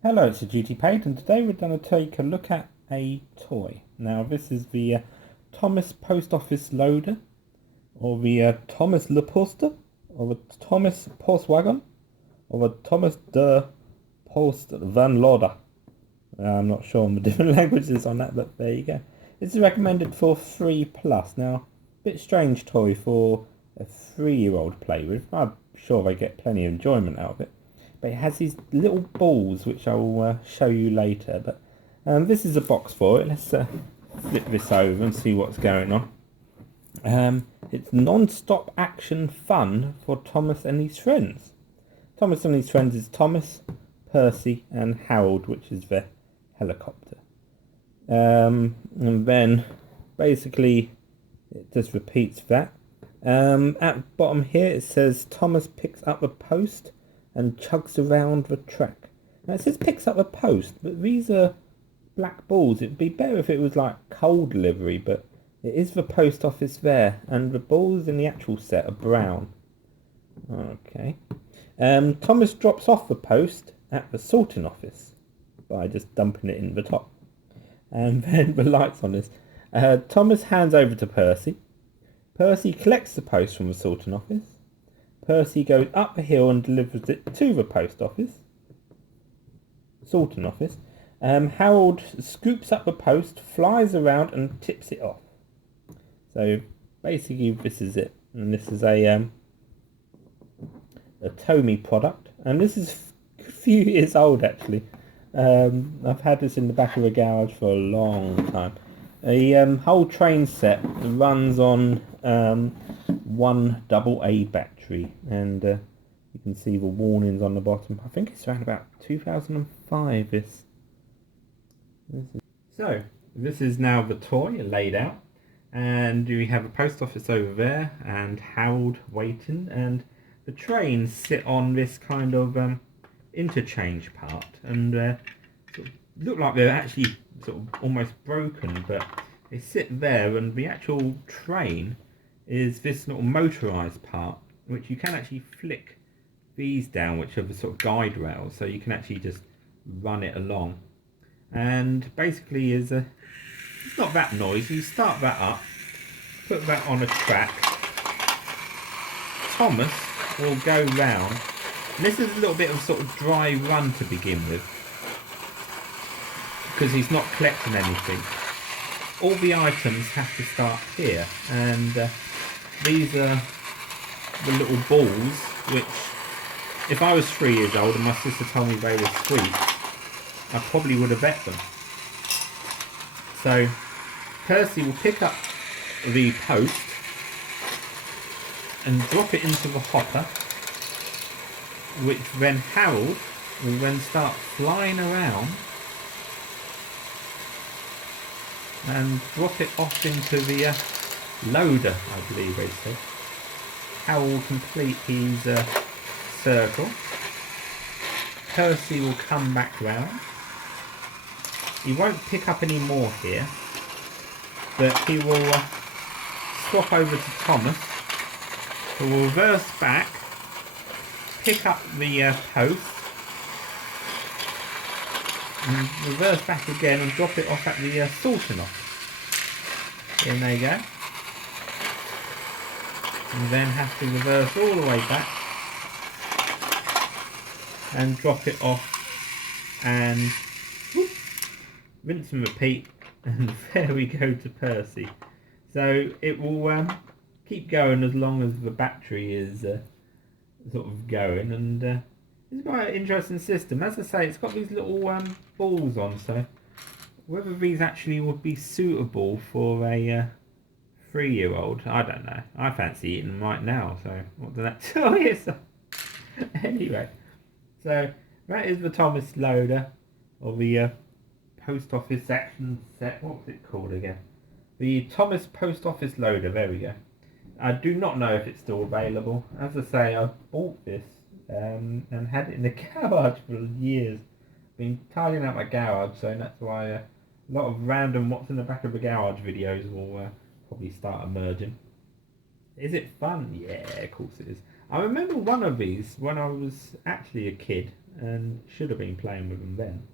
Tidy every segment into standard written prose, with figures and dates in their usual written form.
Hello, it's a Duty Paid, and today we're going to take a look at a toy. Now, this is the Thomas Post Office Loader, or the Thomas Le Poster, or the Thomas Postwagon, or the Thomas de Post Van Loader. I'm not sure on the different languages on that, but there you go. This is recommended for 3+. Now, a bit strange toy for a 3-year-old to play with. I'm sure they get plenty of enjoyment out of it. But it has these little balls, which I will show you later. But this is a box for it. Let's flip this over and see what's going on. It's non-stop action fun for Thomas and his friends. Thomas and his friends is Thomas, Percy, and Harold, which is the helicopter. And then basically it just repeats that. At the bottom here it says Thomas picks up a post and chugs around the track. Now it says picks up a post, but these are black balls. It'd be better if it was like coal delivery, but it is the post office there, and the balls in the actual set are brown. Okay. Thomas drops off the post at the sorting office by just dumping it in the top. And then the lights on this. Thomas hands over to Percy. Percy collects the post from the sorting office. Percy goes up the hill and delivers it to the post office, sorting office. Harold scoops up the post, flies around and tips it off. So basically this is it. And this is a Tomy product. And this is a few years old actually. I've had this in the back of a garage for a long time. The whole train set runs on one AA battery, and you can see the warnings on the bottom. I think it's around about 2005. So this is now the toy laid out, and we have a post office over there and Harold waiting, and the trains sit on this kind of interchange part, and sort of look like they're actually sort of almost broken, but they sit there, and the actual train is this little motorised part, which you can actually flick these down, which are the sort of guide rails, so you can actually just run it along. And basically it's not that noisy. You start that up, put that on a track. Thomas will go round. And this is a little bit of sort of dry run to begin with, because he's not collecting anything. All the items have to start here, and these are the little balls, which if I was 3 years old and my sister told me they were sweet, I probably would have ate them. So Percy will pick up the post and drop it into the hopper, which then Harold will then start flying around and drop it off into the loader, I believe they said. Harold will complete his circle. Percy will come back round. He won't pick up any more here, but he will swap over to Thomas, who will reverse back, pick up the post, and reverse back again and drop it off at the sorting office. And there you go. And then have to reverse all the way back and drop it off, and whoop, rinse and repeat, and there we go to Percy. So it will keep going as long as the battery is sort of going, and it's quite an interesting system. As I say, it's got these little balls on, so whether these actually would be suitable for a 3-year-old, I don't know. I fancy eating them right now, so what does that tell you? So, anyway, so that is the Thomas loader, or the post office action set. What was it called again? The Thomas post office loader, there we go. I do not know if it's still available. As I say, I bought this and had it in the garage for years. Been tidying out my garage, so that's why a lot of random what's in the back of the garage videos will probably start emerging. Is it fun? Yeah, of course it is. I remember one of these when I was actually a kid, and should have been playing with them then,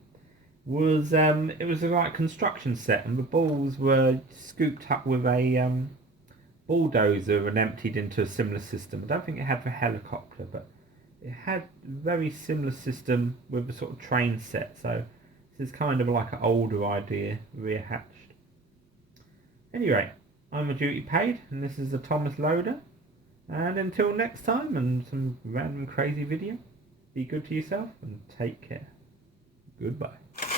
was it was the right construction set, and the balls were scooped up with a bulldozer and emptied into a similar system. I don't think it had the helicopter, but it had a very similar system with a sort of train set. So this is kind of like an older idea rehatched. Anyway, I'm a duty paid, and this is a Thomas loader. And until next time, and some random crazy video, be good to yourself and take care. Goodbye.